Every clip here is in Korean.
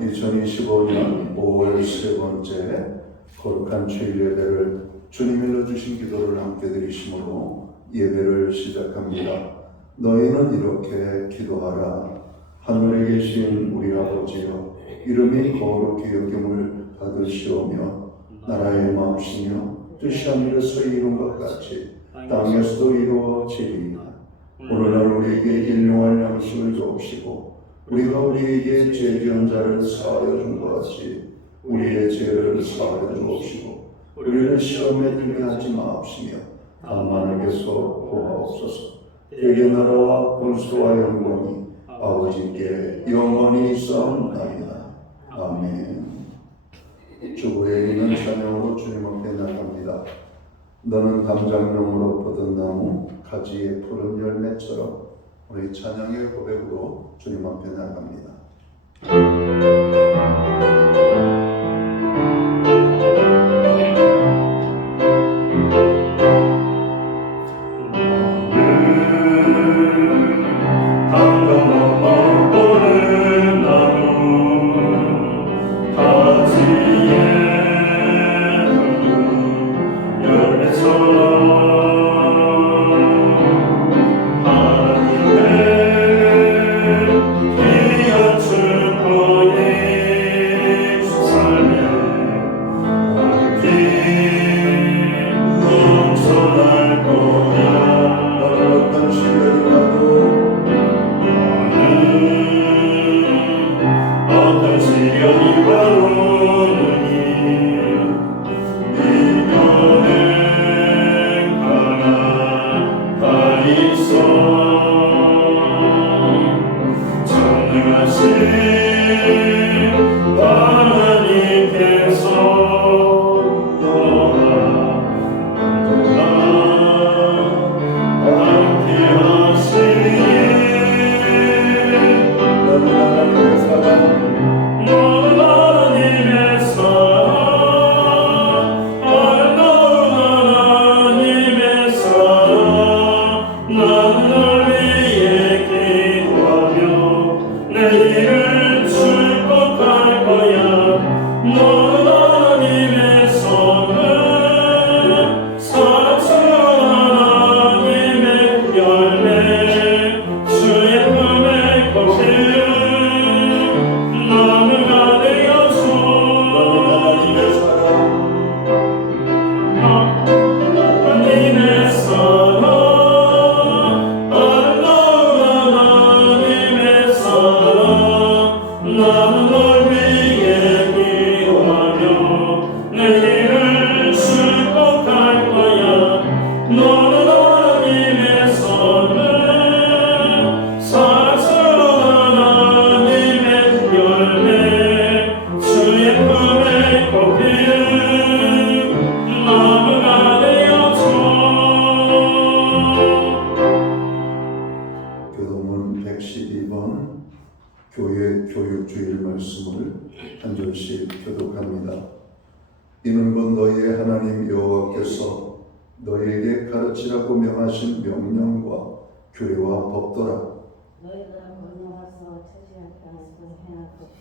2025년 5월 세 번째 거룩한 주일 예배를 주님 일러주신 기도를 함께 드리심으로 예배를 시작합니다. 너희는 이렇게 기도하라. 하늘에 계신 우리 아버지여, 이름이 거룩히 여김을 받으시오며 나라의 마음이며 뜻이 하늘에서 이룬 것 같이 땅에서도 이루어지리이다. 오늘날 우리에게 일용할 양식을 주옵시고 우리가 우리에게 죄지은 자를 사하여 준 것 같이 우리의 죄를 사하여 주옵시고 우리를 시험에 들게 하지 마옵시며 다만 에게서 구하옵소서. 대개 나라와 권수와 영광이 아버지께 영원히 있사옵나이다. 아멘. 주보에 있는 찬양으로 주님 앞에 나갑니다. 너는 담장명으로 뻗은 나무 가지에 푸른 열매처럼. 우리 찬양의 고백으로 주님 앞에 나갑니다. 교도문 112번 교회 교육주일 말씀을 한 절씩 교독합니다. 이는 곧 너희의 하나님 여호와께서 너희에게 가르치라고 명하신 명령과 규례와 법도라. 너희가 건너와서 차지할 땅에서 행하듯이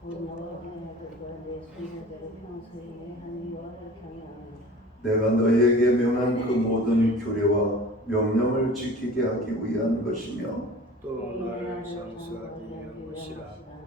곧 너희의 아들과 내 손자들을 평소에 하는 여호와를 경외하며 내가 너희에게 명한 그 모든 규례와 명령을 지키게 하기 위한 것이며 또 너를 장수하기 위한 것이라.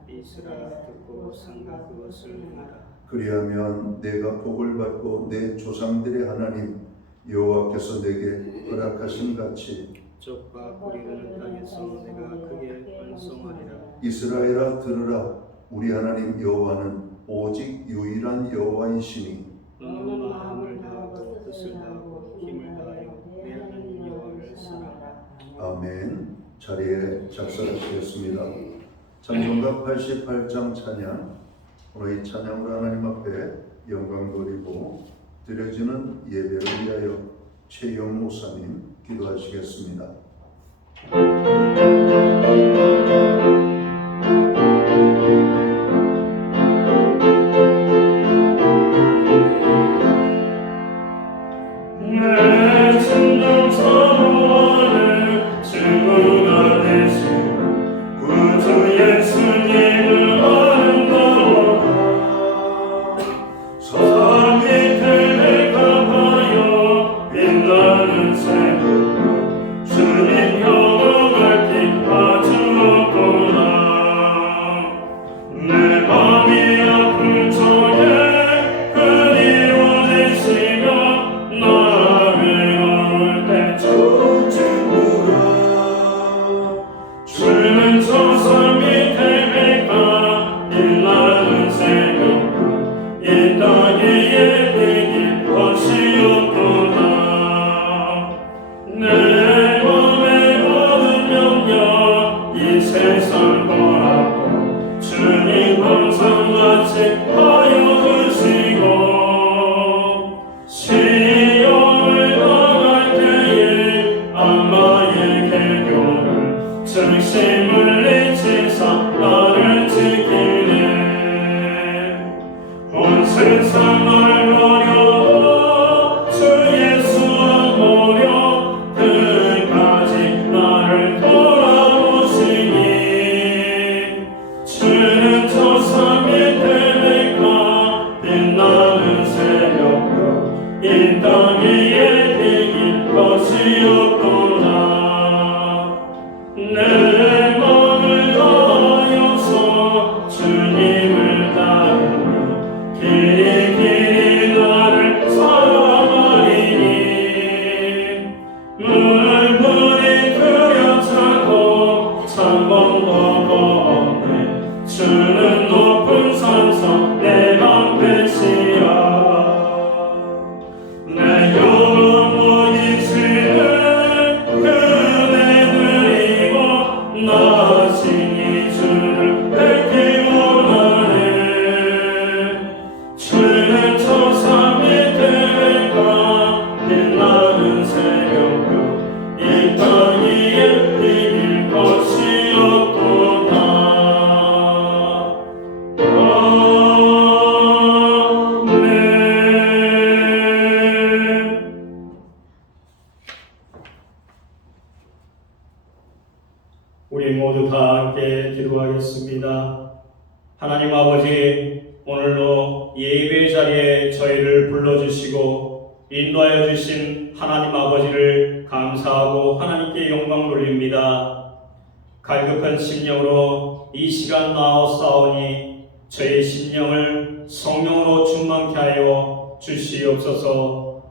이스라엘 듣고 삼가 그것을 행하라. 그리하면 내가 복을 받고 내 조상들의 하나님 여호와께서 내게 허락하신 같이 족과 꿀이 흐르는 땅에서 내가 크게 번성하리라. 이스라엘아 들으라. 우리 하나님 여호와는 오직 유일한 여호와이시니 너는 마음을 다하고 뜻을 다하고 힘을 다하여 내 하나님 여호와를 사랑하라. 아멘. 자리에 작사하시겠습니다. 찬송가 88장 찬양. 오늘 이 찬양으로 하나님 앞에 영광 돌리고 드려지는 예배를 위하여 최영 목사님 기도하시겠습니다. 내 심정 사모하는 증언 안에서 구주 예수님을 아는다. 기도하겠습니다. 하나님 아버지, 오늘도 예배 자리에 저희를 불러주시고 인도하여 주신 하나님 아버지를 감사하고 하나님께 영광 돌립니다. 갈급한 심령으로 이 시간 나아오사오니 저희 심령을 성령으로 충만케 하여 주시옵소서.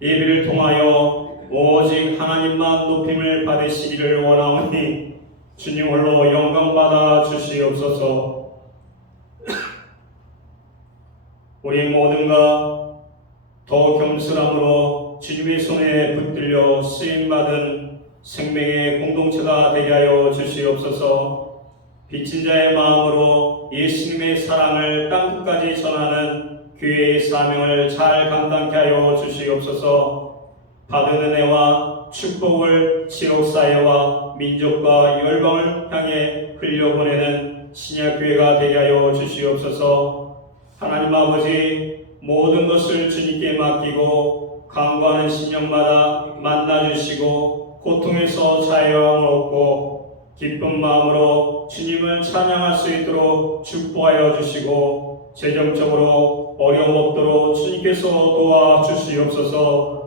예배를 통하여 오직 하나님만 높임을 받으시기를 원하오니 주님 홀로 영광받아 주시옵소서. 우리 모든가 더 겸손함으로 주님의 손에 붙들려 쓰임받은 생명의 공동체가 되게 하여 주시옵소서. 빚진 자의 마음으로 예수님의 사랑을 땅끝까지 전하는 교회의 사명을 잘 감당케 하여 주시옵소서. 받은 은혜와 축복을 지역사회와 민족과 열방을 향해 흘려보내는 신약교회가 되게 하여 주시옵소서. 하나님 아버지, 모든 것을 주님께 맡기고 간구하는 심령마다 만나주시고 고통에서 자유함을 얻고 기쁜 마음으로 주님을 찬양할 수 있도록 축복하여 주시고 재정적으로 어려움 없도록 주님께서 도와주시옵소서.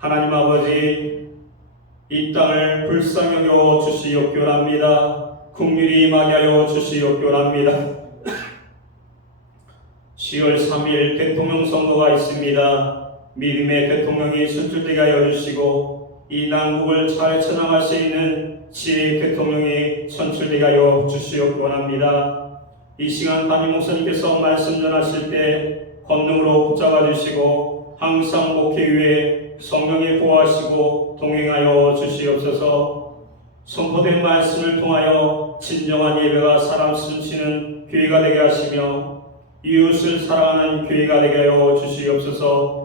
하나님 아버지, 이 땅을 불쌍히 여겨 주시옵기원합니다. 긍휼히 임하게 하여 주시옵기원합니다. 10월 3일 대통령 선거가 있습니다. 믿음의 대통령이 선출되게 하여 주시고 이 난국을 잘 전황할 수 있는 지혜의 대통령이 선출되게 하여 주시옵기원합니다. 이 시간 담임 목사님께서 말씀 전하실 때 권능으로 붙잡아 주시고 항상 목회 위에 성령이 보호하시고 동행하여 주시옵소서. 선포된 말씀을 통하여 진정한 예배가 사람 숨쉬는 교회가 되게 하시며 이웃을 사랑하는 교회가 되게 하여 주시옵소서.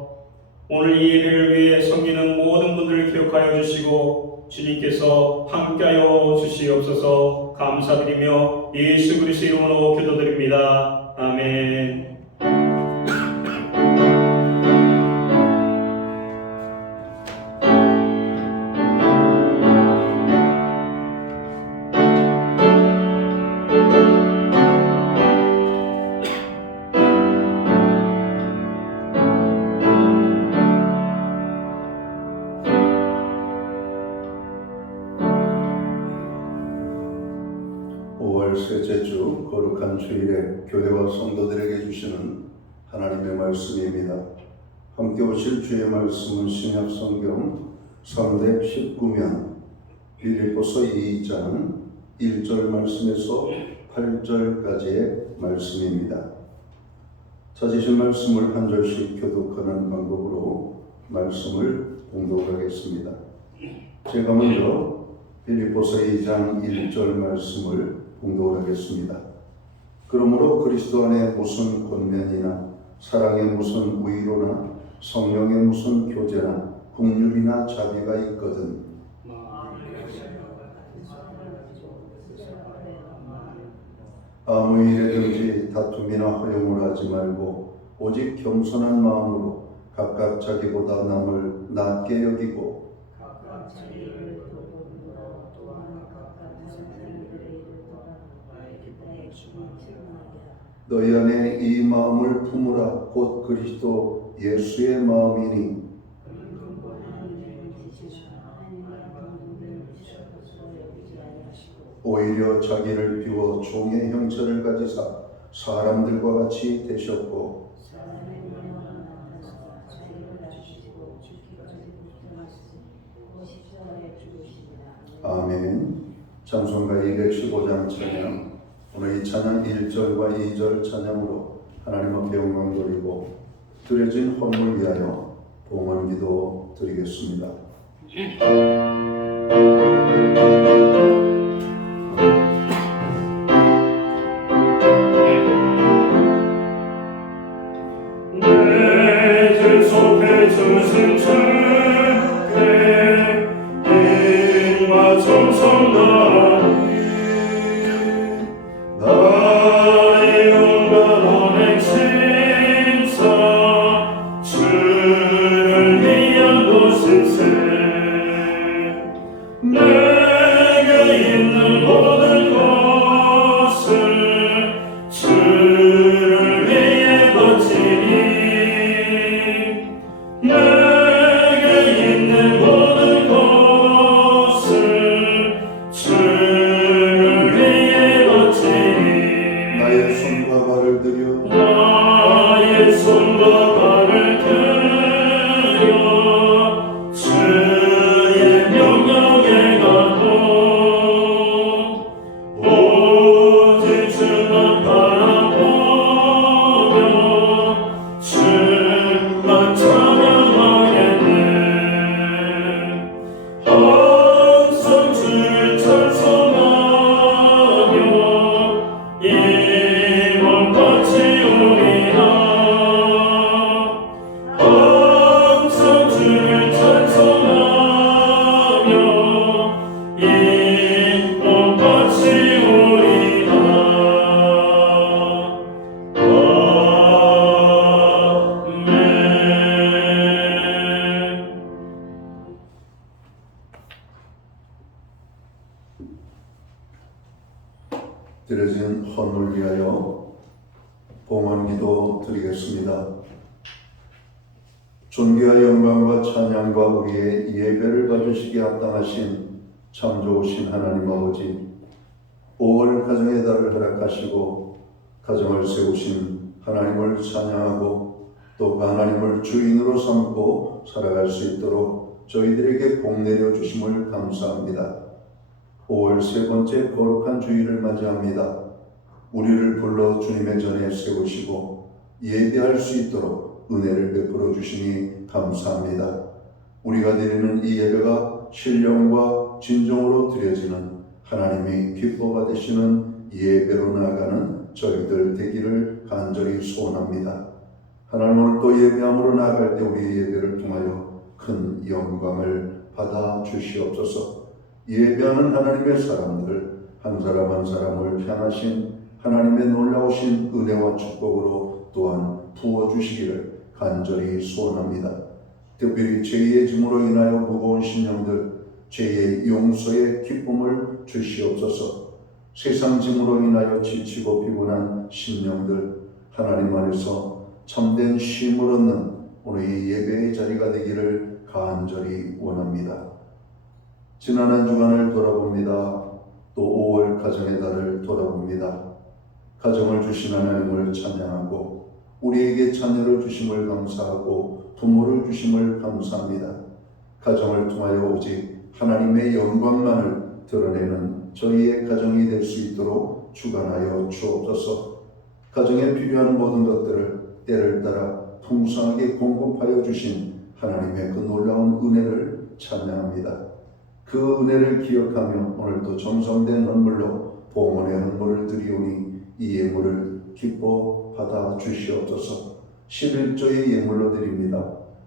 오늘 이 예배를 위해 섬기는 모든 분들을 기억하여 주시고 주님께서 함께하여 주시옵소서. 감사드리며 예수 그리스도 이름으로 기도드립니다. 아멘. 셋째 주 거룩한 주일에 교회와 성도들에게 주시는 하나님의 말씀입니다. 함께 오실 주의 말씀은 신약성경 319면 빌립보서 2장 1절 말씀에서 8절까지의 말씀입니다. 찾으신 말씀을 한 절씩 교독하는 방법으로 말씀을 봉독하겠습니다. 제가 먼저 빌립보서 2장 1절 말씀을 봉독하겠습니다. 그러므로 그리스도 안에 무슨 권면이나 사랑의 무슨 위로나 성령의 무슨 교제나 긍휼이나 자비가 있거든 아무 일에든지 다툼이나 허용을 하지 말고 오직 겸손한 마음으로 각각 자기보다 남을 낮게 여기고 너희 안에 이 마음을 품으라. 곧 그리스도 예수의 마음이니 오히려 자기를 비워 종의 형체를 가지사 사람들과 같이 되셨고 아멘. 찬송가 215장 찬양. 오늘 이 찬양 1절과 2절 찬양으로 하나님 앞에 영광 돌리고 드려진 헌물 위하여 봉헌 기도 드리겠습니다. 내 주 속에 주신 주께 인과 충성하니 나의 영원한 행신사 주를 위한 도신세 내게 손과 발을 들여 나의 손과 발을 들여 주의 명령에 가도 오직 주만 바라보며 주만 찬양하겠네. 항상 주를 찬송하며 이 몸 바치오리라. 항상 주를 찬송하며 이 몸 바치오리라. 아멘. 드려진 헌을 위하여 봉헌기도 드리겠습니다. 존귀와 영광과 찬양과 우리의 예배를 받으시기에 합당하신 참 좋으신 하나님 아버지, 5월 가정의 달을 허락하시고 가정을 세우신 하나님을 찬양하고 또 그 하나님을 주인으로 삼고 살아갈 수 있도록 저희들에게 복 내려주심을 감사합니다. 5월 세 번째 거룩한 주일을 맞이합니다. 우리를 불러 주님의 전에 세우시고 예배할 수 있도록 은혜를 베풀어 주시니 감사합니다. 우리가 드리는 이 예배가 신령과 진정으로 드려지는 하나님이 기뻐 받으시는 예배로 나아가는 저희들 되기를 간절히 소원합니다. 하나님, 오늘 또 예배함으로 나아갈 때 우리의 예배를 통하여 큰 영광을 받아 주시옵소서. 예배하는 하나님의 사람들 한 사람 한 사람을 향하신 하나님의 놀라우신 은혜와 축복으로 또한 부어주시기를 간절히 소원합니다. 특별히 죄의 짐으로 인하여 무거운 심령들, 죄의 용서의 기쁨을 주시옵소서. 세상 짐으로 인하여 지치고 피곤한 심령들, 하나님 안에서 참된 쉼을 얻는 오늘 이 예배의 자리가 되기를 간절히 원합니다. 지난 한 주간을 돌아봅니다. 또 5월 가정의 달을 돌아봅니다. 가정을 주신 하나님을 찬양하고 우리에게 자녀를 주심을 감사하고 부모를 주심을 감사합니다. 가정을 통하여 오직 하나님의 영광만을 드러내는 저희의 가정이 될 수 있도록 주관하여 주옵소서. 가정에 필요한 모든 것들을 때를 따라 풍성하게 공급하여 주신 하나님의 그 놀라운 은혜를 찬양합니다. 그 은혜를 기억하며 오늘도 정성된 헌물로 봉헌의 헌물을 드리오니 이 예물을 기뻐 받아 주시옵소서. 11조의 예물로 드립니다.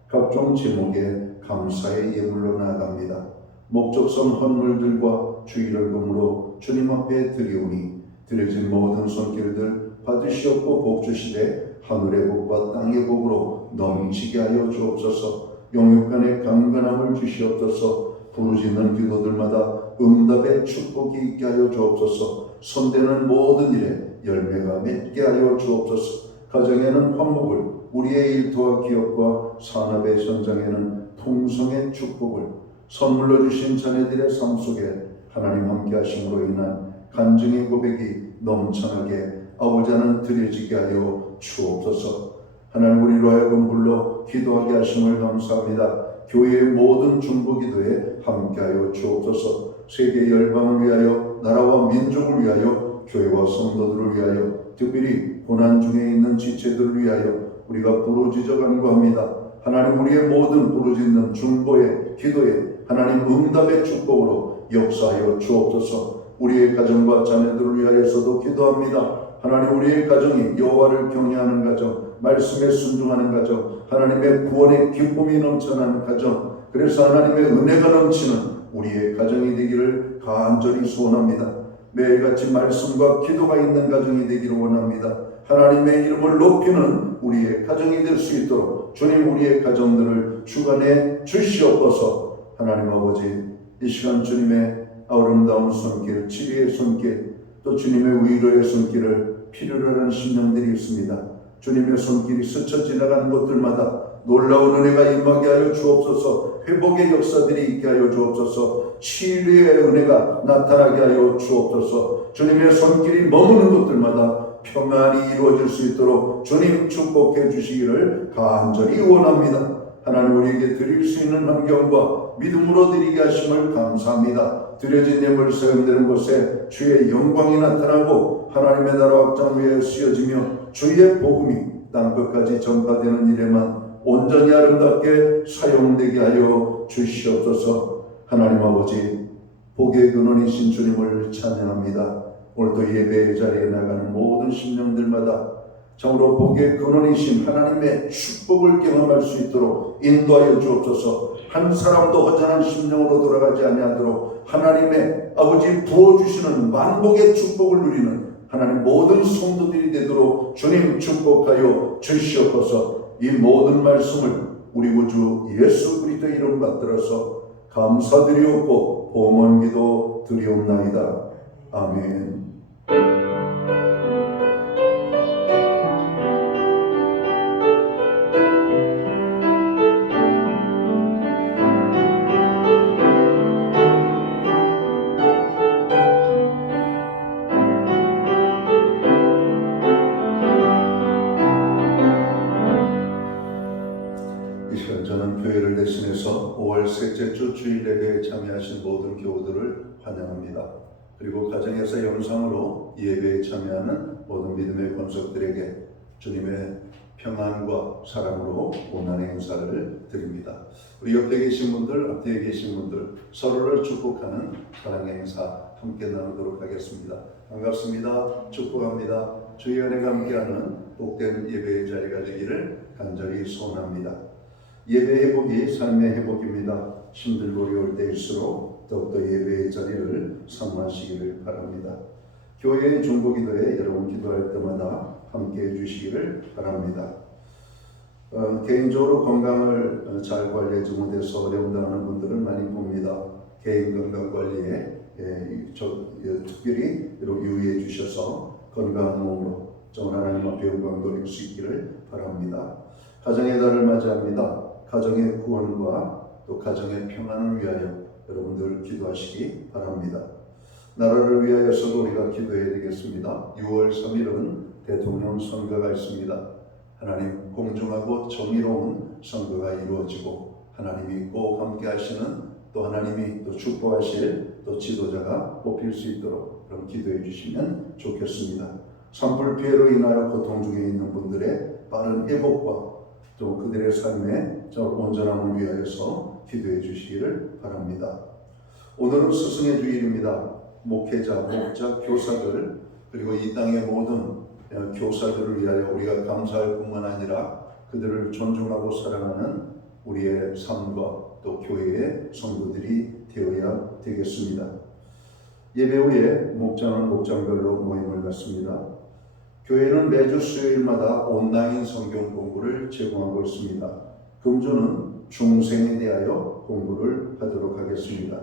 각종 제목에 감사의 예물로 나아갑니다. 목적성 헌물들과 주일월금으로 주님 앞에 드리오니 드려진 모든 손길들 받으시옵고 복 주시되 하늘의 복과 땅의 복으로 넘치게 하여 주옵소서. 영육간의 강건함을 주시옵소서. 부르짖는 기도들마다 응답의 축복이 있게 하여 주옵소서. 손대는 모든 일에 열매가 맺게 하여 주옵소서. 가정에는 화목을, 우리의 일터와 기업과 산업의 성장에는 풍성의 축복을, 선물로 주신 자녀들의 삶 속에 하나님 함께 하심으로 인한 간증의 고백이 넘쳐나게 아버지 하나님 드려지게 하여 주옵소서. 하나님, 우리로 하여금 불러 기도하게 하심을 감사합니다. 교회의 모든 중보기도에 함께하여 주옵소서. 세계 열방을 위하여, 나라와 민족을 위하여, 교회와 성도들을 위하여, 특별히 고난 중에 있는 지체들을 위하여 우리가 부르짖어 간구합니다. 하나님, 우리의 모든 부르짖는 중보의 기도에 하나님 응답의 축복으로 역사하여 주옵소서. 우리의 가정과 자녀들을 위하여서도 기도합니다. 하나님, 우리의 가정이 여호와를 경외하는 가정, 말씀에 순종하는 가정, 하나님의 구원의 기쁨이 넘쳐나는 가정, 그래서 하나님의 은혜가 넘치는 우리의 가정이 되기를 간절히 소원합니다. 매일같이 말씀과 기도가 있는 가정이 되기를 원합니다. 하나님의 이름을 높이는 우리의 가정이 될 수 있도록 주님, 우리의 가정들을 주관해 주시옵소서. 하나님 아버지, 이 시간 주님의 아름다운 손길, 치료의 손길, 또 주님의 위로의 손길을 필요로 하는 심령들이 있습니다. 주님의 손길이 스쳐 지나가는 곳들마다 놀라운 은혜가 임하게 하여 주옵소서. 회복의 역사들이 있게 하여 주옵소서. 치유의 은혜가 나타나게 하여 주옵소서. 주님의 손길이 머무는 곳들마다 평안이 이루어질 수 있도록 주님 축복해 주시기를 간절히 원합니다. 하나님 우리에게 드릴 수 있는 환경과 믿음으로 드리게 하심을 감사합니다. 드려진 예물 사용되는 곳에 주의 영광이 나타나고 하나님의 나라 확장 위에 쓰여지며 주의 복음이 땅끝까지 전파되는 일에만 온전히 아름답게 사용되게 하여 주시옵소서. 하나님 아버지, 복의 근원이신 주님을 찬양합니다. 오늘도 예배의 자리에 나가는 모든 심령들마다 참으로 복의 근원이신 하나님의 축복을 경험할 수 있도록 인도하여 주옵소서. 한 사람도 허전한 심령으로 돌아가지 아니하도록 하나님의 아버지 부어주시는 만복의 축복을 누리는 하나님 모든 성도들이 되도록 주님 축복하여 주시옵소서. 이 모든 말씀을 우리 구주 예수 그리스도의 이름 받들어서 감사드리옵고 봉헌 기도 드리옵나이다. 아멘. 저는 교회를 대신해서 5월 셋째 주 주일 예배에 참여하신 모든 교우들을 환영합니다. 그리고 가정에서 영상으로 예배에 참여하는 모든 믿음의 권속들에게 주님의 평안과 사랑으로 원한의 인사를 드립니다. 우리 옆에 계신 분들, 앞뒤에 계신 분들 서로를 축복하는 사랑의 인사 함께 나누도록 하겠습니다. 반갑습니다. 축복합니다. 주의 은혜가 함께하는 복된 예배의 자리가 되기를 간절히 소원합니다. 예배 회복이 삶의 회복입니다. 힘들고 어려울 때일수록 더욱더 예배의 자리를 사모하시기를 바랍니다. 교회의 중보기도에 여러분 기도할 때마다 함께해 주시기를 바랍니다. 개인적으로 건강을 잘 관리하지 못해서 어려움 당하는 분들을 많이 봅니다. 개인 건강 관리에 특별히 유의해 주셔서 건강한 몸으로 정말 하나님 앞에 영광 돌릴 수 있기를 바랍니다. 가정의 달을 맞이합니다. 가정의 구원과 또 가정의 평안을 위하여 여러분들 기도하시기 바랍니다. 나라를 위하여서도 우리가 기도해야 되겠습니다. 6월 3일은 대통령 선거가 있습니다. 하나님 공정하고 정의로운 선거가 이루어지고 하나님이 꼭 함께 하시는 또 하나님이 또 축복하실 또 지도자가 뽑힐 수 있도록 그럼 기도해 주시면 좋겠습니다. 산불 피해로 인하여 고통 중에 있는 분들의 빠른 회복과 또 그들의 삶의 온전함을 위하여서 기도해 주시기를 바랍니다. 오늘은 스승의 주일입니다. 목회자, 목자, 교사들 그리고 이 땅의 모든 교사들을 위하여 우리가 감사할 뿐만 아니라 그들을 존중하고 사랑하는 우리의 삶과 또 교회의 성도들이 되어야 되겠습니다. 예배 후에 목장은 목장별로 모임을 갖습니다. 교회는 매주 수요일마다 온라인 성경 공부를 제공하고 있습니다. 금주는 중생에 대하여 공부를 하도록 하겠습니다.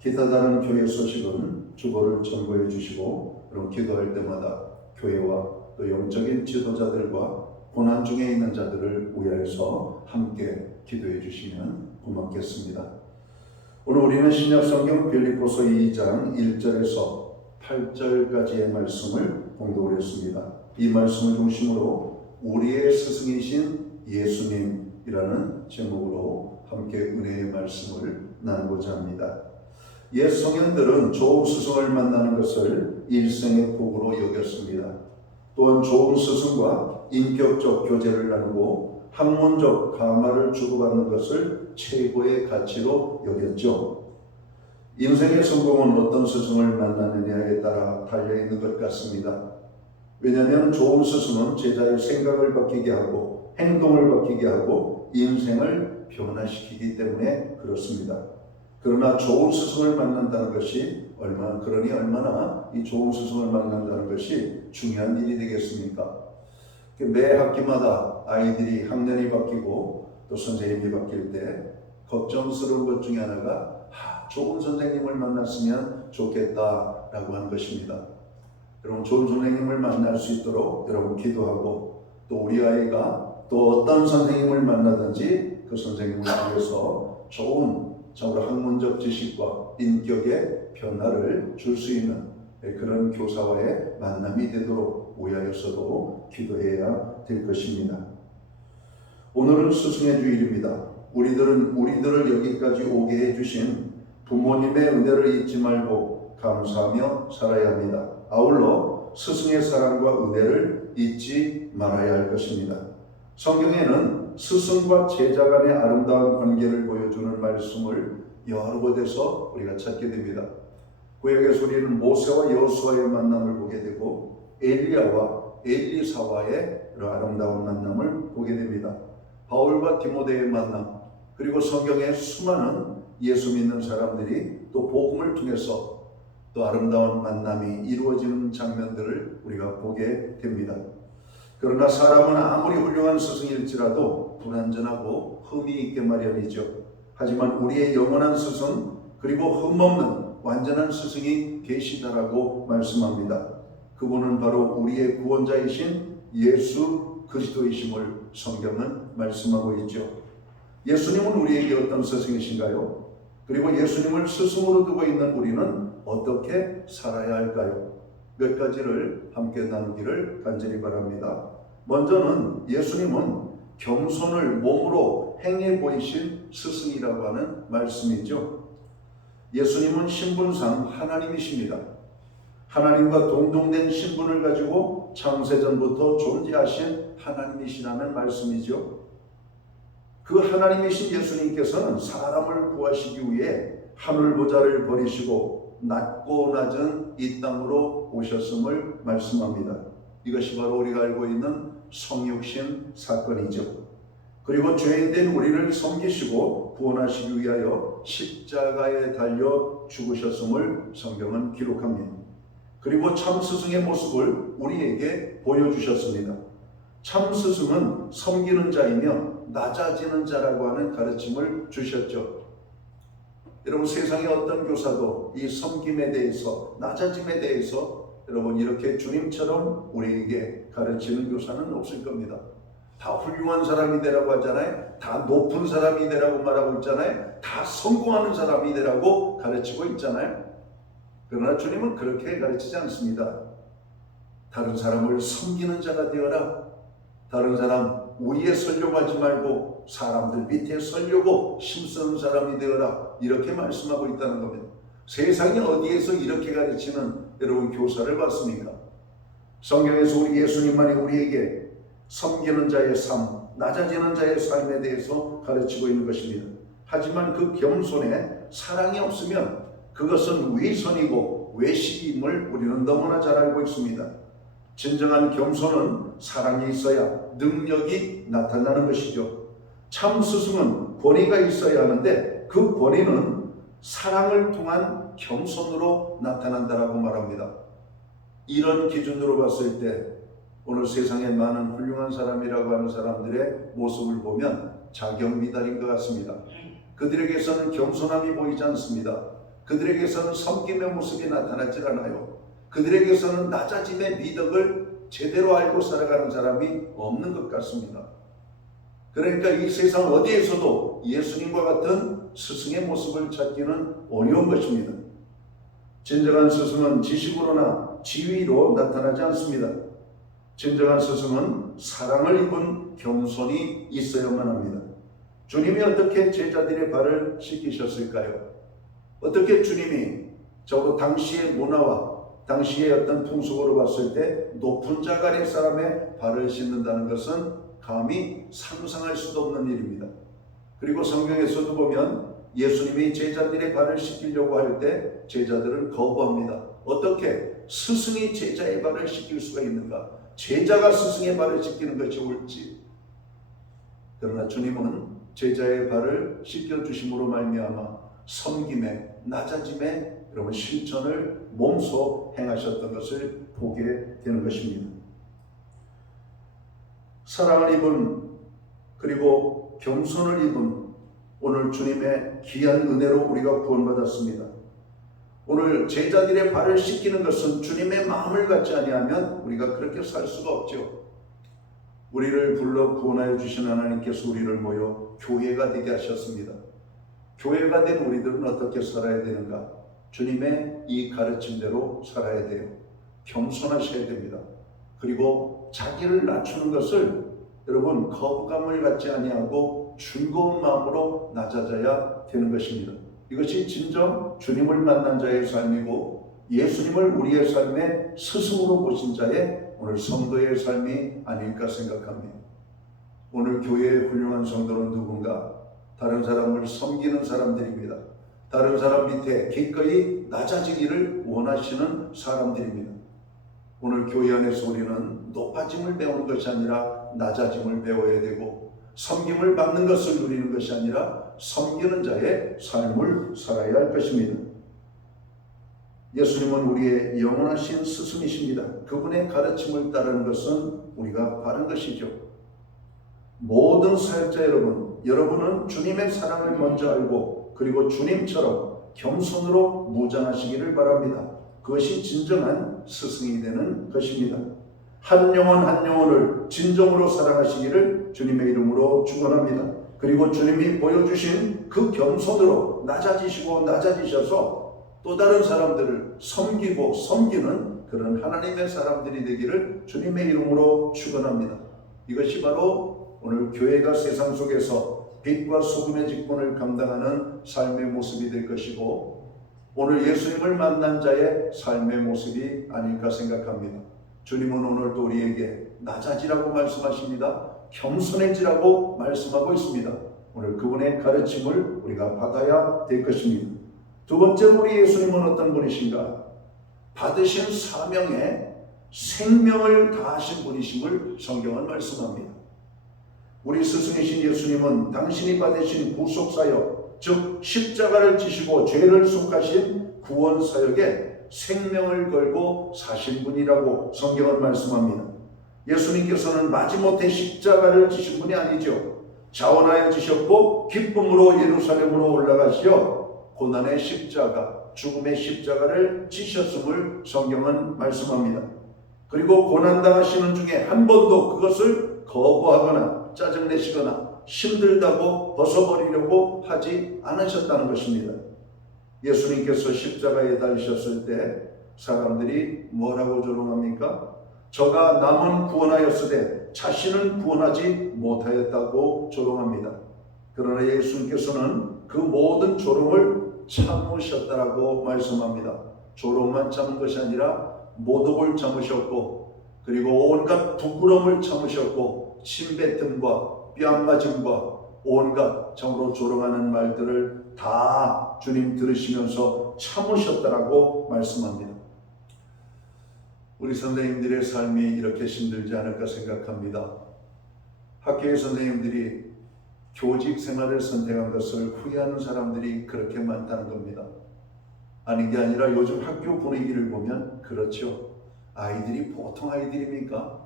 기타 다른 교회 소식은 주보를 첨부해 주시고 그럼 기도할 때마다 교회와 또 영적인 지도자들과 고난 중에 있는 자들을 위하여서 함께 기도해 주시면 고맙겠습니다. 오늘 우리는 신약성경 빌립보서 2장 1절에서 8절까지의 말씀을 공독을 했습니다. 이 말씀을 중심으로 우리의 스승이신 예수님이라는 제목으로 함께 은혜의 말씀을 나누고자 합니다. 옛 성현들은 좋은 스승을 만나는 것을 일생의 복으로 여겼습니다. 또한 좋은 스승과 인격적 교제를 나누고 학문적 감화를 주고받는 것을 최고의 가치로 여겼죠. 인생의 성공은 어떤 스승을 만나느냐에 따라 달려있는 것 같습니다. 왜냐하면 좋은 스승은 제자의 생각을 바뀌게 하고 행동을 바뀌게 하고 인생을 변화시키기 때문에 그렇습니다. 그러나 좋은 스승을 만난다는 것이 얼마나 이 좋은 스승을 만난다는 것이 중요한 일이 되겠습니까? 매 학기마다 아이들이 학년이 바뀌고 또 선생님이 바뀔 때 걱정스러운 것 중에 하나가 좋은 선생님을 만났으면 좋겠다라고 하는 것입니다. 여러분 좋은 선생님을 만날 수 있도록 여러분 기도하고 또 우리 아이가 또 어떤 선생님을 만나든지 그 선생님을 위해서 좋은 참으로 학문적 지식과 인격의 변화를 줄 수 있는 그런 교사와의 만남이 되도록 위하여서도 기도해야 될 것입니다. 오늘은 스승의 주일입니다. 우리들을 여기까지 오게 해주신 부모님의 은혜를 잊지 말고 감사하며 살아야 합니다. 아울러 스승의 사랑과 은혜를 잊지 말아야 할 것입니다. 성경에는 스승과 제자 간의 아름다운 관계를 보여주는 말씀을 여러 곳에서 우리가 찾게 됩니다. 구약에서 우리는 모세와 여호수아의 만남을 보게 되고 엘리야와 엘리사와의 아름다운 만남을 보게 됩니다. 바울과 디모데의 만남, 그리고 성경의 수많은 예수 믿는 사람들이 또 복음을 통해서 또 아름다운 만남이 이루어지는 장면들을 우리가 보게 됩니다. 그러나 사람은 아무리 훌륭한 스승일지라도 불완전하고 흠이 있게 마련이죠. 하지만 우리의 영원한 스승, 그리고 흠없는 완전한 스승이 계시다라고 말씀합니다. 그분은 바로 우리의 구원자이신 예수 그리스도이심을 성경은 말씀하고 있죠. 예수님은 우리에게 어떤 스승이신가요? 그리고 예수님을 스승으로 두고 있는 우리는 어떻게 살아야 할까요? 몇 가지를 함께 나누기를 간절히 바랍니다. 먼저는 예수님은 겸손을 몸으로 행해 보이신 스승이라고 하는 말씀이죠. 예수님은 신분상 하나님이십니다. 하나님과 동등된 신분을 가지고 창세전부터 존재하신 하나님이시라는 말씀이죠. 그 하나님이신 예수님께서는 사람을 구하시기 위해 하늘보좌를 버리시고 낮고 낮은 이 땅으로 오셨음을 말씀합니다. 이것이 바로 우리가 알고 있는 성육신 사건이죠. 그리고 죄인된 우리를 섬기시고 구원하시기 위하여 십자가에 달려 죽으셨음을 성경은 기록합니다. 그리고 참 스승의 모습을 우리에게 보여주셨습니다. 참 스승은 섬기는 자이며 낮아지는 자라고 하는 가르침을 주셨죠. 여러분, 세상의 어떤 교사도 이 섬김에 대해서, 낮아짐에 대해서 여러분 이렇게 주님처럼 우리에게 가르치는 교사는 없을 겁니다. 다 훌륭한 사람이 되라고 하잖아요. 다 높은 사람이 되라고 말하고 있잖아요. 다 성공하는 사람이 되라고 가르치고 있잖아요. 그러나 주님은 그렇게 가르치지 않습니다. 다른 사람을 섬기는 자가 되어라. 다른 사람 위에 서려고 하지 말고 사람들 밑에 서려고 힘쓰는 사람이 되어라. 이렇게 말씀하고 있다는 겁니다. 세상에 어디에서 이렇게 가르치는 여러분 교사를 봤습니까? 성경에서 우리 예수님만이 우리에게 섬기는 자의 삶, 낮아지는 자의 삶에 대해서 가르치고 있는 것입니다. 하지만 그 겸손에 사랑이 없으면 그것은 위선이고 외식임을 우리는 너무나 잘 알고 있습니다. 진정한 겸손은 사랑이 있어야 능력이 나타나는 것이죠. 참 스승은 권위가 있어야 하는데 그 권위는 사랑을 통한 겸손으로 나타난다라고 말합니다. 이런 기준으로 봤을 때 오늘 세상에 많은 훌륭한 사람이라고 하는 사람들의 모습을 보면 자경미달인 것 같습니다. 그들에게서는 겸손함이 보이지 않습니다. 그들에게서는 섬김의 모습이 나타나질 않아요. 그들에게서는 낮아짐의 미덕을 제대로 알고 살아가는 사람이 없는 것 같습니다. 그러니까 이 세상 어디에서도 예수님과 같은 스승의 모습을 찾기는 어려운 것입니다. 진정한 스승은 지식으로나 지위로 나타나지 않습니다. 진정한 스승은 사랑을 입은 겸손이 있어야만 합니다. 주님이 어떻게 제자들의 발을 씻기셨을까요? 어떻게 주님이 적어도 당시의 문화와 당시의 어떤 풍속으로 봤을 때 높은 자간의 사람의 발을 씻는다는 것은 감히 상상할 수도 없는 일입니다. 그리고 성경에서도 보면 예수님이 제자들의 발을 씻기려고 할 때 제자들은 거부합니다. 어떻게 스승이 제자의 발을 씻길 수가 있는가? 제자가 스승의 발을 씻기는 것이 옳지. 그러나 주님은 제자의 발을 씻겨주심으로 말미암아 섬김에 낮아짐에 여러분 실천을 몸소 행하셨던 것을 보게 되는 것입니다. 사랑을 입은 그리고 겸손을 입은 오늘 주님의 귀한 은혜로 우리가 구원받았습니다. 오늘 제자들의 발을 씻기는 것은 주님의 마음을 갖지 아니하면 우리가 그렇게 살 수가 없죠. 우리를 불러 구원하여 주신 하나님께서 우리를 모여 교회가 되게 하셨습니다. 교회가 된 우리들은 어떻게 살아야 되는가? 주님의 이 가르침대로 살아야 돼요. 겸손하셔야 됩니다. 그리고 자기를 낮추는 것을 여러분 거부감을 갖지 아니하고 즐거운 마음으로 낮아져야 되는 것입니다. 이것이 진정 주님을 만난 자의 삶이고 예수님을 우리의 삶의 스승으로 보신 자의 오늘 성도의 삶이 아닐까 생각합니다. 오늘 교회의 훌륭한 성도는 누군가? 다른 사람을 섬기는 사람들입니다. 다른 사람 밑에 기꺼이 낮아지기를 원하시는 사람들입니다. 오늘 교회 안에서 우리는 높아짐을 배우는 것이 아니라 낮아짐을 배워야 되고 섬김을 받는 것을 누리는 것이 아니라 섬기는 자의 삶을 살아야 할 것입니다. 예수님은 우리의 영원하신 스승이십니다. 그분의 가르침을 따르는 것은 우리가 바른 것이죠. 모든 사역자 여러분, 여러분은 주님의 사랑을 먼저 알고 그리고 주님처럼 겸손으로 무장하시기를 바랍니다. 그것이 진정한 스승이 되는 것입니다. 한 영혼 한 영혼을 진정으로 사랑하시기를 주님의 이름으로 축원합니다. 그리고 주님이 보여주신 그 겸손으로 낮아지셔서 또 다른 사람들을 섬기고 섬기는 그런 하나님의 사람들이 되기를 주님의 이름으로 축원합니다. 이것이 바로 오늘 교회가 세상 속에서 빛과 소금의 직분을 감당하는 삶의 모습이 될 것이고 오늘 예수님을 만난 자의 삶의 모습이 아닐까 생각합니다. 주님은 오늘 또 우리에게 낮아지라고 말씀하십니다. 겸손해지라고 말씀하고 있습니다. 오늘 그분의 가르침을 우리가 받아야 될 것입니다. 두 번째로 우리 예수님은 어떤 분이신가? 받으신 사명에 생명을 다하신 분이심을 성경은 말씀합니다. 우리 스승이신 예수님은 당신이 받으신 구속사역, 즉 십자가를 지시고 죄를 속하신 구원사역에 생명을 걸고 사신 분이라고 성경은 말씀합니다. 예수님께서는 마지못해 십자가를 지신 분이 아니죠. 자원하여 지셨고 기쁨으로 예루살렘으로 올라가시어 고난의 십자가, 죽음의 십자가를 지셨음을 성경은 말씀합니다. 그리고 고난당하시는 중에 한 번도 그것을 거부하거나 짜증내시거나 힘들다고 벗어버리려고 하지 않으셨다는 것입니다. 예수님께서 십자가에 달리셨을 때 사람들이 뭐라고 조롱합니까? 저가 남은 구원하였으되 자신은 구원하지 못하였다고 조롱합니다. 그러나 예수님께서는 그 모든 조롱을 참으셨다라고 말씀합니다. 조롱만 참은 것이 아니라 모독을 참으셨고 그리고 온갖 부끄러움을 참으셨고 침뱉음과 뺨맞음과 온갖 참으로 조롱하는 말들을 다 주님 들으시면서 참으셨다라고 말씀합니다. 우리 선생님들의 삶이 이렇게 힘들지 않을까 생각합니다. 학교의 선생님들이 교직 생활을 선택한 것을 후회하는 사람들이 그렇게 많다는 겁니다. 아닌 게 아니라 요즘 학교 분위기를 보면 그렇죠. 아이들이 보통 아이들입니까?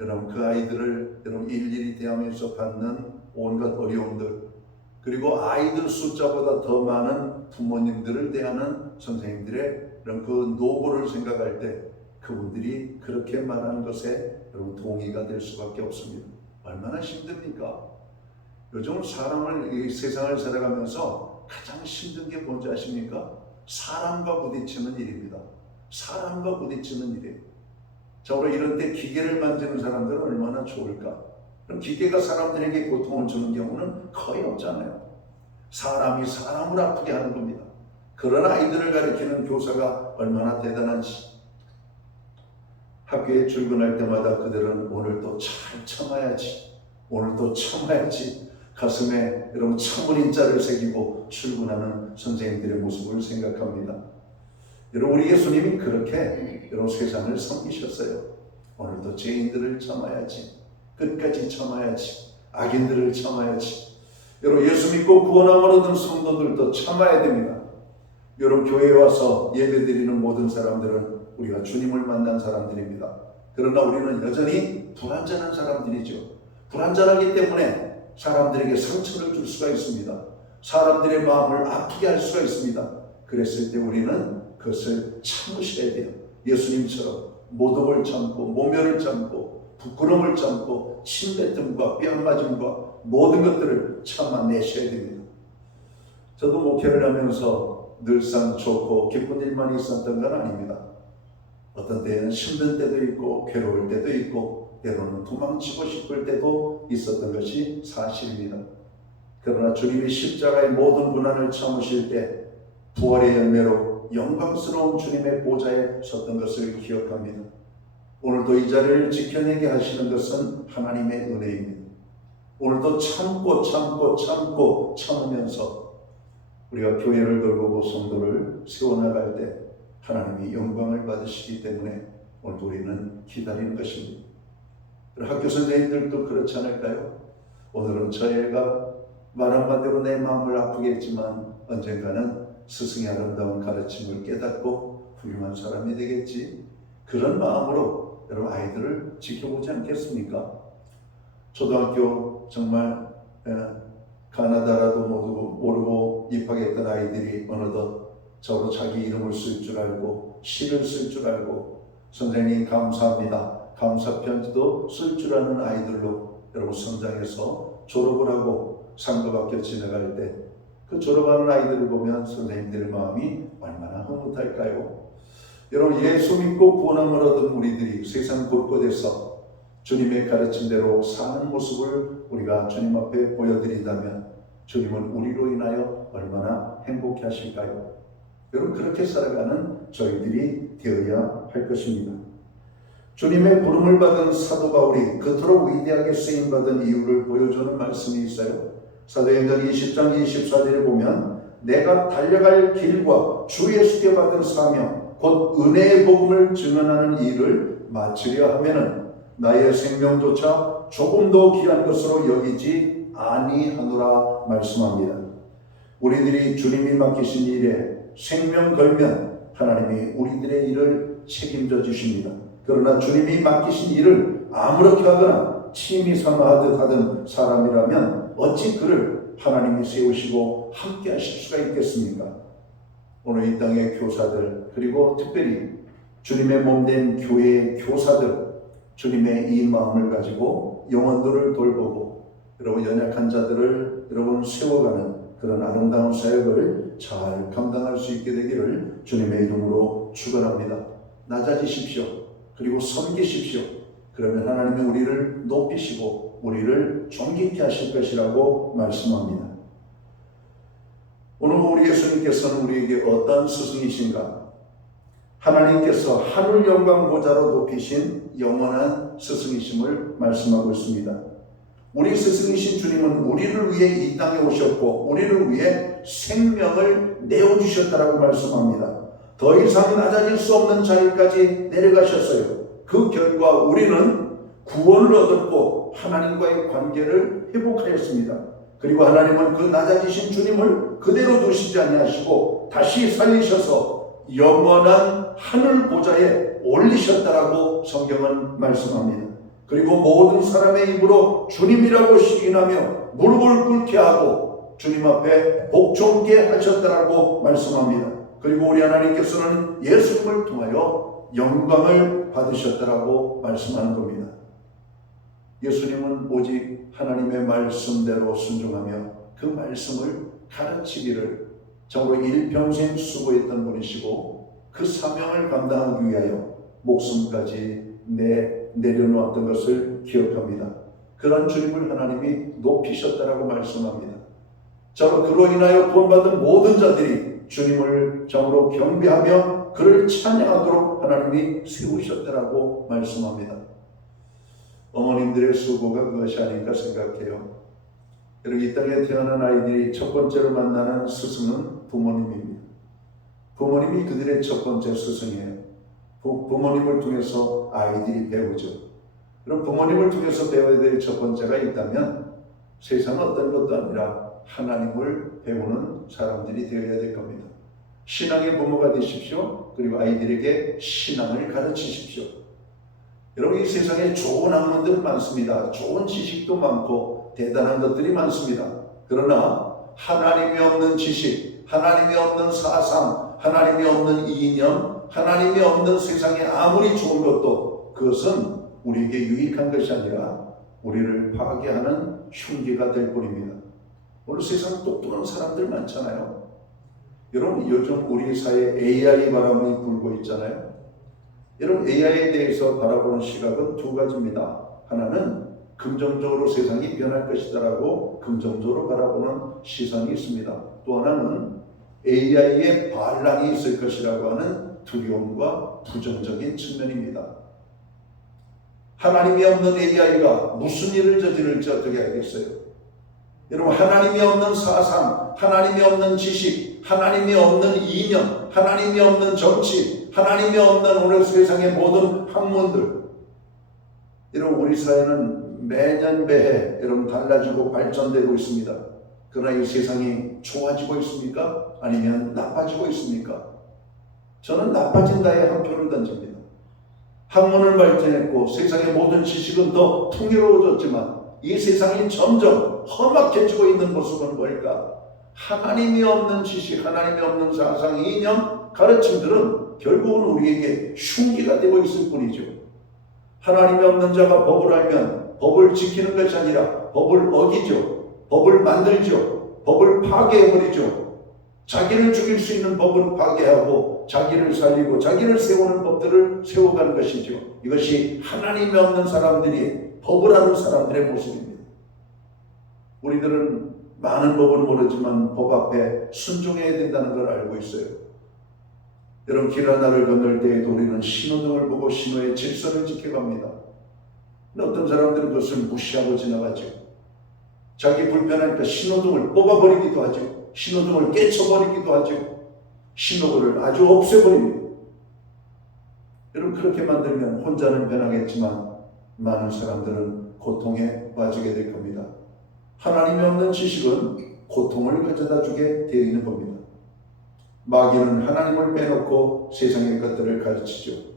여러분 그 아이들을 여러분 일일이 대하면서 받는 온갖 어려움들 그리고 아이들 숫자보다 더 많은 부모님들을 대하는 선생님들의 이런 그 노고를 생각할 때 그분들이 그렇게 말하는 것에 여러분 동의가 될 수밖에 없습니다. 얼마나 힘듭니까? 요즘 이 세상을 살아가면서 가장 힘든 게 뭔지 아십니까? 사람과 부딪히는 일입니다. 사람과 부딪히는 일이에요. 저로 이런 때 기계를 만지는 사람들은 얼마나 좋을까? 그럼 기계가 사람들에게 고통을 주는 경우는 거의 없잖아요. 사람이 사람을 아프게 하는 겁니다. 그런 아이들을 가르치는 교사가 얼마나 대단한지. 학교에 출근할 때마다 그들은 오늘 또 잘 참아야지. 오늘 또 참아야지. 가슴에 여러분 참을 인자를 새기고 출근하는 선생님들의 모습을 생각합니다. 여러분 우리 예수님이 그렇게 여러분 세상을 섬기셨어요. 오늘도 죄인들을 참아야지. 끝까지 참아야지. 악인들을 참아야지. 여러분 예수 믿고 구원함을 얻은 성도들도 참아야 됩니다. 여러분 교회에 와서 예배드리는 모든 사람들은 우리가 주님을 만난 사람들입니다. 그러나 우리는 여전히 불완전한 사람들이죠. 불완전하기 때문에 사람들에게 상처를 줄 수가 있습니다. 사람들의 마음을 아프게 할 수가 있습니다. 그랬을 때 우리는 그것을 참으셔야 돼요. 예수님처럼 모독을 참고 모면을 참고 부끄러움을 참고 침뱉음과 뺨맞음과 모든 것들을 참아내셔야 됩니다. 저도 목회를 하면서 늘상 좋고 기쁜 일만 있었던 건 아닙니다. 어떤 때는 힘든 때도 있고 괴로울 때도 있고 때로는 도망치고 싶을 때도 있었던 것이 사실입니다. 그러나 주님이 십자가의 모든 고난을 참으실 때 부활의 열매로 영광스러운 주님의 보좌에 섰던 것을 기억합니다. 오늘도 이 자리를 지켜내게 하시는 것은 하나님의 은혜입니다. 오늘도 참고 참으면서 우리가 교회를 돌보고 성도를 세워나갈 때 하나님이 영광을 받으시기 때문에 오늘도 우리는 기다리는 것입니다. 학교 선생님들도 그렇지 않을까요? 오늘은 저 애가 말한 바대로 내 마음을 아프게 했지만 언젠가는 스승의 아름다운 가르침을 깨닫고 훌륭한 사람이 되겠지. 그런 마음으로 여러분 아이들을 지켜보지 않겠습니까? 초등학교 정말 가나다라도 모르고 입학했던 아이들이 어느덧 저로 자기 이름을 쓸 줄 알고 시를 쓸 줄 알고 선생님 감사합니다. 감사 편지도 쓸 줄 아는 아이들로 여러분 성장해서 졸업을 하고 상급학교 지나갈 때 그 졸업하는 아이들을 보면 선생님들의 마음이 얼마나 흐뭇할까요? 여러분 예수 믿고 구원함을 얻은 우리들이 세상 곳곳에서 주님의 가르침대로 사는 모습을 우리가 주님 앞에 보여드린다면 주님은 우리로 인하여 얼마나 행복해 하실까요? 여러분 그렇게 살아가는 저희들이 되어야 할 것입니다. 주님의 부름을 받은 사도 바울이 그토록 위대하게 쓰임받은 이유를 보여주는 말씀이 있어요. 사도행전 20장 24절에 보면 내가 달려갈 길과 주 예수께 받은 사명 곧 은혜의 복음을 증언하는 일을 마치려 하면은 나의 생명조차 조금도 귀한 것으로 여기지 아니하노라 말씀합니다. 우리들이 주님이 맡기신 일에 생명 걸면 하나님이 우리들의 일을 책임져 주십니다. 그러나 주님이 맡기신 일을 아무렇게 하거나 취미 삼아 하던 사람이라면 어찌 그를 하나님이 세우시고 함께 하실 수가 있겠습니까? 오늘 이 땅의 교사들 그리고 특별히 주님의 몸된 교회의 교사들 주님의 이 마음을 가지고 영혼들을 돌보고 여러분 연약한 자들을 여러분 세워가는 그런 아름다운 사역을 잘 감당할 수 있게 되기를 주님의 이름으로 축원합니다. 낮아지십시오. 그리고 섬기십시오. 그러면 하나님이 우리를 높이시고 우리를 존귀케 하실 것이라고 말씀합니다. 오늘 우리 예수님께서는 우리에게 어떤 스승이신가? 하나님께서 하늘 영광 보좌로 높이신 영원한 스승이심을 말씀하고 있습니다. 우리 스승이신 주님은 우리를 위해 이 땅에 오셨고 우리를 위해 생명을 내어주셨다라고 말씀합니다. 더 이상 낮아질 수 없는 자리까지 내려가셨어요. 그 결과 우리는 구원을 얻었고 하나님과의 관계를 회복하였습니다. 그리고 하나님은 그 낮아지신 주님을 그대로 두시지 아니하시고 다시 살리셔서 영원한 하늘 보좌에 올리셨다라고 성경은 말씀합니다. 그리고 모든 사람의 입으로 주님이라고 시인하며 무릎을 꿇게 하고 주님 앞에 복종케 하셨다라고 말씀합니다. 그리고 우리 하나님께서는 예수님을 통하여 영광을 받으셨다라고 말씀하는 겁니다. 예수님은 오직 하나님의 말씀대로 순종하며 그 말씀을 가르치기를 정말 일평생 수고했던 분이시고 그 사명을 감당하기 위하여 목숨까지 내려놓았던 것을 기억합니다. 그런 주님을 하나님이 높이셨다라고 말씀합니다. 자, 그로 인하여 구원받은 모든 자들이 주님을 정으로 경배하며 그를 찬양하도록 하나님이 세우셨다라고 말씀합니다. 어머님들의 수고가 그것이 아닌가 생각해요. 여러분 이 땅에 태어난 아이들이 첫 번째로 만나는 스승은 부모님입니다. 부모님이 그들의 첫 번째 스승이에요. 부모님을 통해서 아이들이 배우죠. 그럼 부모님을 통해서 배워야 될 첫 번째가 있다면 세상은 어떤 것도 아니라 하나님을 배우는 사람들이 되어야 될 겁니다. 신앙의 부모가 되십시오. 그리고 아이들에게 신앙을 가르치십시오. 여러분 이 세상에 좋은 학문들 많습니다. 좋은 지식도 많고 대단한 것들이 많습니다. 그러나 하나님이 없는 지식, 하나님이 없는 사상, 하나님이 없는 이념, 하나님이 없는 세상에 아무리 좋은 것도 그것은 우리에게 유익한 것이 아니라 우리를 파괴하는 흉기가 될 뿐입니다. 오늘 세상 똑똑한 사람들 많잖아요. 여러분 요즘 우리 사회에 AI 바람이 불고 있잖아요. 여러분, AI에 대해서 바라보는 시각은 두 가지입니다. 하나는 긍정적으로 세상이 변할 것이다라고 긍정적으로 바라보는 시선이 있습니다. 또 하나는 AI에 반란이 있을 것이라고 하는 두려움과 부정적인 측면입니다. 하나님이 없는 AI가 무슨 일을 저지를지 어떻게 알겠어요? 여러분, 하나님이 없는 사상, 하나님이 없는 지식, 하나님이 없는 이념, 하나님이 없는 정치, 하나님이 없는 오늘 세상의 모든 학문들, 여러분, 우리 사회는 매년 매해 여러분 달라지고 발전되고 있습니다. 그러나 이 세상이 좋아지고 있습니까? 아니면 나빠지고 있습니까? 저는 나빠진다에 한 표를 던집니다. 학문을 발전했고 세상의 모든 지식은 더 풍요로워졌지만 이 세상이 점점 험악해지고 있는 모습은 뭘까? 하나님이 없는 지식, 하나님이 없는 사상, 이념, 가르침들은 결국은 우리에게 흉기가 되고 있을 뿐이죠. 하나님이 없는 자가 법을 알면 법을 지키는 것이 아니라 법을 어기죠. 법을 만들죠. 법을 파괴해버리죠. 자기를 죽일 수 있는 법은 파괴하고 자기를 살리고 자기를 세우는 법들을 세워가는 것이죠. 이것이 하나님이 없는 사람들이 법을 아는 사람들의 모습입니다. 우리들은 많은 법은 모르지만 법 앞에 순종해야 된다는 걸 알고 있어요. 여러분, 길 하나를 건널 때에도 우리는 신호등을 보고 신호의 질서를 지켜갑니다. 근데 어떤 사람들은 그것을 무시하고 지나가죠. 자기 불편하니까 신호등을 뽑아버리기도 하죠. 신호등을 깨쳐버리기도 하죠. 신호를 아주 없애버립니다. 여러분, 그렇게 만들면 혼자는 변하겠지만 많은 사람들은 고통에 빠지게 될 겁니다. 하나님이 없는 지식은 고통을 가져다 주게 되어 있는 겁니다. 마귀는 하나님을 빼놓고 세상의 것들을 가르치죠.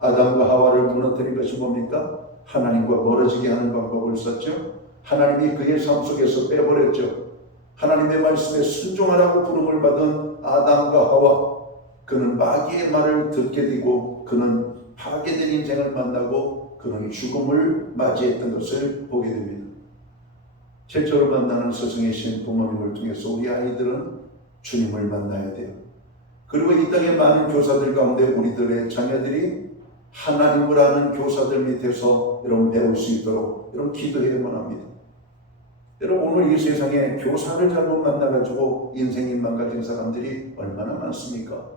아담과 하와를 무너뜨린 것이 뭡니까? 하나님과 멀어지게 하는 방법을 썼죠. 하나님이 그의 삶 속에서 빼버렸죠. 하나님의 말씀에 순종하라고 부름을 받은 아담과 하와, 그는 마귀의 말을 듣게 되고 그는 파괴된 인생을 만나고 그는 죽음을 맞이했던 것을 보게 됩니다. 최초로 만나는 스승이신 부모님을 통해서 우리 아이들은 주님을 만나야 돼요. 그리고 이 땅의 많은 교사들 가운데 우리들의 자녀들이 하나님을 아는 교사들 밑에서 여러분 배울 수 있도록 여러분 기도해야만 합니다. 여러분, 오늘 이 세상에 교사를 잘못 만나가지고 인생이 망가진 사람들이 얼마나 많습니까?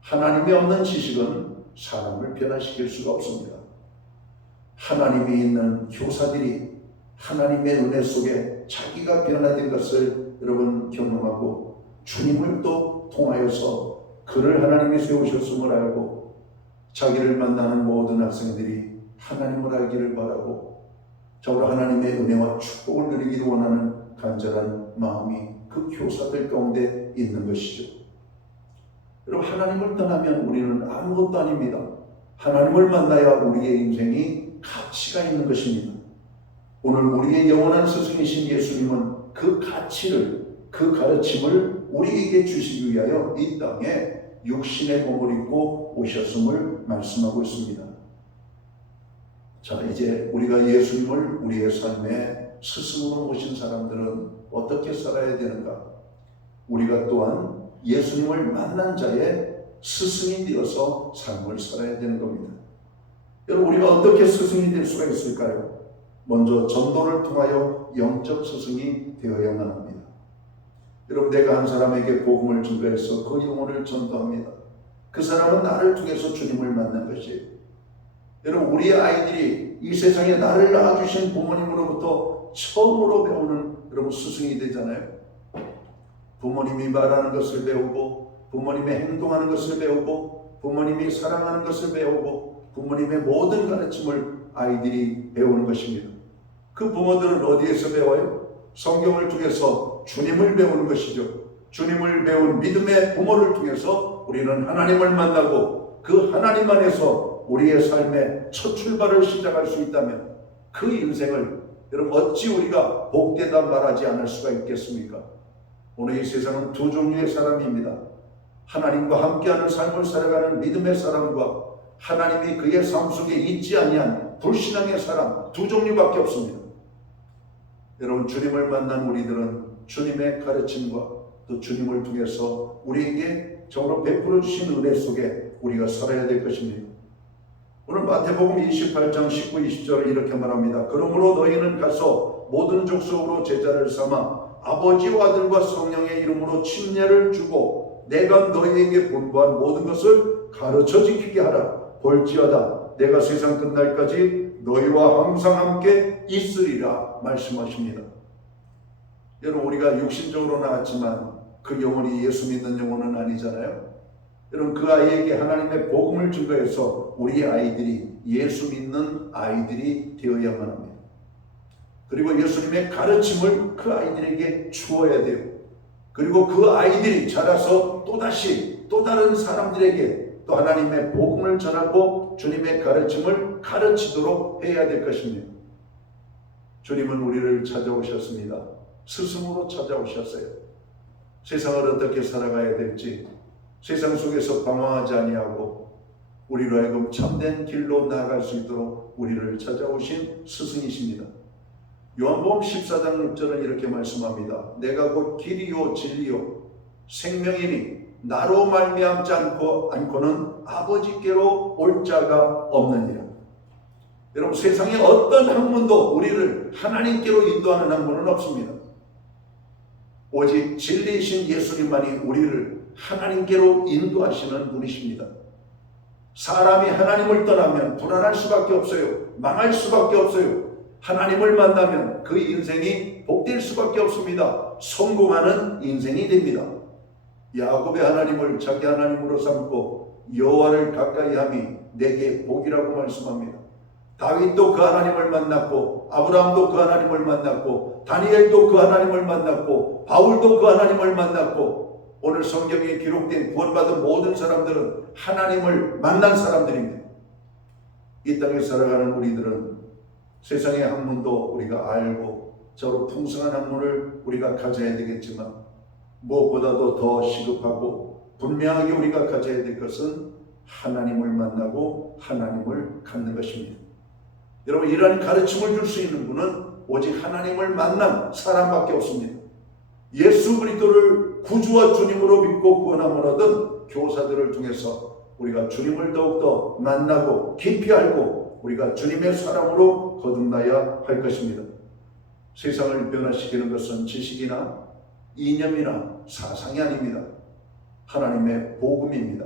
하나님이 없는 지식은 사람을 변화시킬 수가 없습니다. 하나님이 있는 교사들이 하나님의 은혜 속에 자기가 변화된 것을 여러분 경험하고 주님을 또 통하여서 그를 하나님이 세우셨음을 알고 자기를 만나는 모든 학생들이 하나님을 알기를 바라고 저로 하나님의 은혜와 축복을 누리기를 원하는 간절한 마음이 그 교사들 가운데 있는 것이죠. 여러분, 하나님을 떠나면 우리는 아무것도 아닙니다. 하나님을 만나야 우리의 인생이 가치가 있는 것입니다. 오늘 우리의 영원한 스승이신 예수님은 그 가치를, 그 가르침을 우리에게 주시기 위하여 이 땅에 육신의 몸을 입고 오셨음을 말씀하고 있습니다. 자, 이제 우리가 예수님을 우리의 삶의 스승으로 모신 사람들은 어떻게 살아야 되는가? 우리가 또한 예수님을 만난 자의 스승이 되어서 삶을 살아야 되는 겁니다. 여러분, 우리가 어떻게 스승이 될 수가 있을까요? 먼저 전도를 통하여 영적 스승이 되어야만 합니다. 여러분, 내가 한 사람에게 복음을 전도해서 그 영혼을 전도합니다. 그 사람은 나를 통해서 주님을 만난 것이에요. 여러분, 우리의 아이들이 이 세상에 나를 낳아주신 부모님으로부터 처음으로 배우는 여러분 스승이 되잖아요. 부모님이 말하는 것을 배우고 부모님의 행동하는 것을 배우고 부모님이 사랑하는 것을 배우고 부모님의 모든 가르침을 아이들이 배우는 것입니다. 그 부모들은 어디에서 배워요? 성경을 통해서 주님을 배우는 것이죠. 주님을 배운 믿음의 부모를 통해서 우리는 하나님을 만나고 그 하나님 안에서 우리의 삶의 첫 출발을 시작할 수 있다면 그 인생을 여러분 어찌 우리가 복되다 말하지 않을 수가 있겠습니까? 오늘 이 세상은 두 종류의 사람입니다. 하나님과 함께하는 삶을 살아가는 믿음의 사람과 하나님이 그의 삶 속에 있지 아니한 불신앙의 사람, 두 종류밖에 없습니다. 여러분, 주님을 만난 우리들은 주님의 가르침과 또 주님을 통해서 우리에게 정말 베풀어 주신 은혜 속에 우리가 살아야 될 것입니다. 오늘 마태복음 28장 19, 20절을 이렇게 말합니다. 그러므로 너희는 가서 모든 족속으로 제자를 삼아 아버지와 아들과 성령의 이름으로 침례를 주고 내가 너희에게 분부한 모든 것을 가르쳐 지키게 하라. 볼지어다 내가 세상 끝날까지 너희와 항상 함께 있으리라 말씀하십니다. 여러분, 우리가 육신적으로 나왔지만 그 영혼이 예수 믿는 영혼은 아니잖아요. 여러분, 그 아이에게 하나님의 복음을 증거해서 우리 아이들이 예수 믿는 아이들이 되어야만 합니다. 그리고 예수님의 가르침을 그 아이들에게 주어야 돼요. 그리고 그 아이들이 자라서 또다시 또 다른 사람들에게 또 하나님의 복음을 전하고 주님의 가르침을 가르치도록 해야 될 것입니다. 주님은 우리를 찾아오셨습니다. 스승으로 찾아오셨어요. 세상을 어떻게 살아가야 될지, 세상 속에서 방황하지 아니하고 우리로 하여금 참된 길로 나아갈 수 있도록 우리를 찾아오신 스승이십니다. 요한복음 14장 6절은 이렇게 말씀합니다. 내가 곧 길이요 진리요 생명이니 나로 말미암지 않고는 아버지께로 올 자가 없느니라. 여러분, 세상에 어떤 학문도 우리를 하나님께로 인도하는 학문은 없습니다. 오직 진리이신 예수님만이 우리를 하나님께로 인도하시는 분이십니다. 사람이 하나님을 떠나면 불안할 수밖에 없어요. 망할 수밖에 없어요. 하나님을 만나면 그 인생이 복될 수밖에 없습니다. 성공하는 인생이 됩니다. 야곱의 하나님을 자기 하나님으로 삼고 여호와를 가까이함이 내게 복이라고 말씀합니다. 다윗도 그 하나님을 만났고 아브라함도 그 하나님을 만났고 다니엘도 그 하나님을 만났고 바울도 그 하나님을 만났고 오늘 성경에 기록된 구원받은 모든 사람들은 하나님을 만난 사람들입니다. 이 땅에 살아가는 우리들은 세상의 학문도 우리가 알고 저로 풍성한 학문을 우리가 가져야 되겠지만 무엇보다도 더 시급하고 분명하게 우리가 가져야 될 것은 하나님을 만나고 하나님을 갖는 것입니다. 여러분, 이러한 가르침을 줄 수 있는 분은 오직 하나님을 만난 사람밖에 없습니다. 예수 그리스도를 구주와 주님으로 믿고 구원함을 얻은 교사들을 통해서 우리가 주님을 더욱더 만나고 깊이 알고 우리가 주님의 사람으로 거듭나야 할 것입니다. 세상을 변화시키는 것은 지식이나 이념이나 사상이 아닙니다. 하나님의 복음입니다.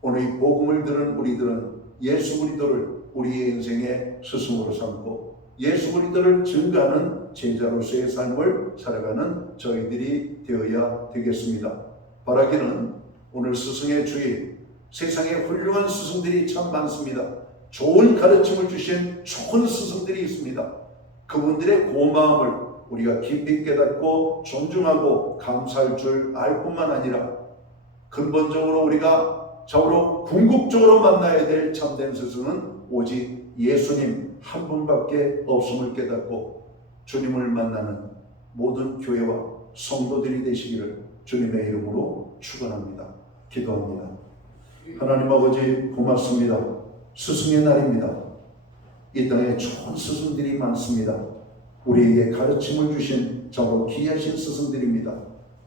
오늘 이 복음을 들은 우리들은 예수 그리스도를 우리의 인생의 스승으로 삼고 예수 그리스도를 증거하는 제자로서의 삶을 살아가는 저희들이 되어야 되겠습니다. 바라기는 오늘 스승의 주일, 세상에 훌륭한 스승들이 참 많습니다. 좋은 가르침을 주신 좋은 스승들이 있습니다. 그분들의 고마움을 우리가 깊이 깨닫고 존중하고 감사할 줄 알 뿐만 아니라 근본적으로 우리가 저로 궁극적으로 만나야 될 참된 스승은 오직 예수님 한 분밖에 없음을 깨닫고 주님을 만나는 모든 교회와 성도들이 되시기를 주님의 이름으로 축원합니다. 기도합니다. 하나님 아버지, 고맙습니다. 스승의 날입니다. 이 땅에 좋은 스승들이 많습니다. 우리에게 가르침을 주신 저로 귀하신 스승들입니다.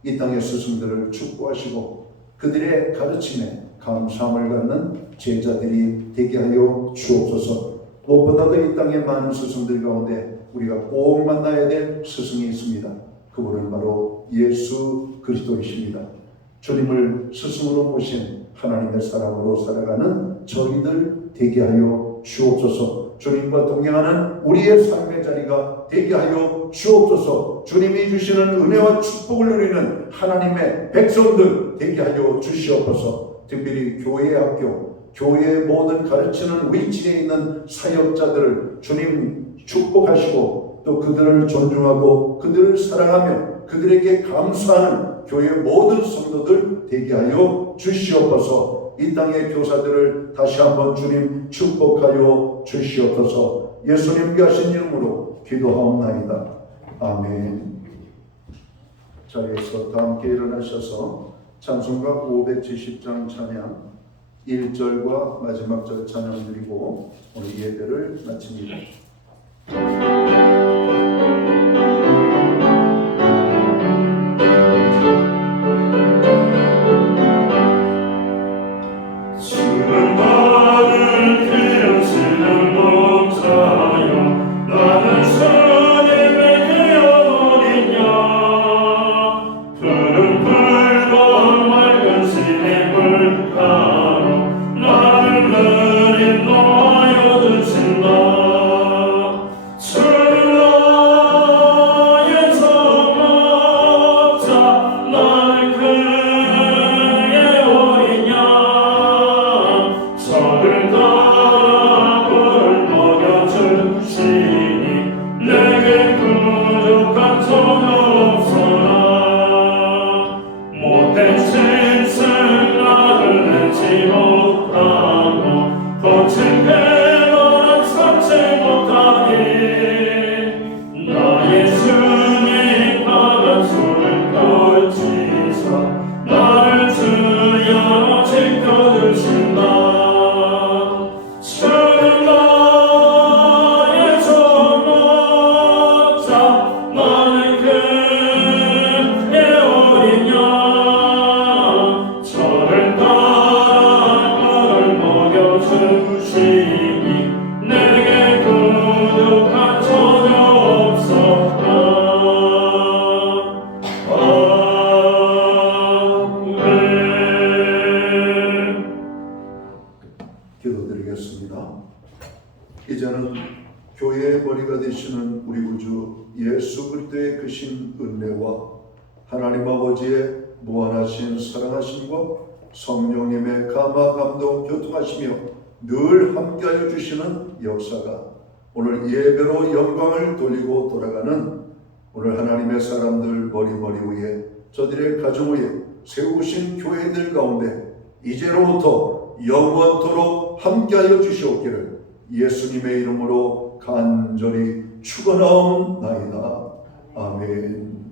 이 땅의 스승들을 축복하시고 그들의 가르침에 감사함을 갖는 제자들이 되게 하여 주옵소서. 무엇보다도 이 땅의 많은 스승들 가운데 우리가 꼭 만나야 될 스승이 있습니다. 그분은 바로 예수 그리스도이십니다. 주님을 스승으로 모신 하나님의 사람으로 살아가는 저희들 되게 하여 주옵소서. 주님과 동행하는 우리의 삶의 자리가 되게 하여 주옵소서. 주님이 주시는 은혜와 축복을 누리는 하나님의 백성들 되게 하여 주시옵소서. 특별히 교회의 학교, 교회의 모든 가르치는 위치에 있는 사역자들을 주님 축복하시고 또 그들을 존중하고 그들을 사랑하며 그들에게 감사하는 교회의 모든 성도들 되게 하여 주시옵소서. 이 땅의 교사들을 다시 한번 주님 축복하여 주시옵소서. 예수님께 하신 이름으로 기도하옵나이다. 아멘. 자리에서 다 함께 일어나셔서 찬송가 570장 찬양 1절과 마지막 절 찬양 드리고 오늘 예배를 마칩니다. 주는 나를 천지의 머리가 되시는 우리 구주 예수 그리스도의 크신 은혜와 하나님 아버지의 무한하신 사랑하심과 성령님의 감화 감동 교통하시며 늘 함께하여 주시는 역사가 오늘 예배로 영광을 돌리고 돌아가는 오늘 하나님의 사람들 머리 위에 저들의 가정 위에 세우신 교회들 가운데 이제로부터 영원토록 함께하여 주시옵기를 예수님의 이름으로 간절히 축원하옵나이다. 아멘.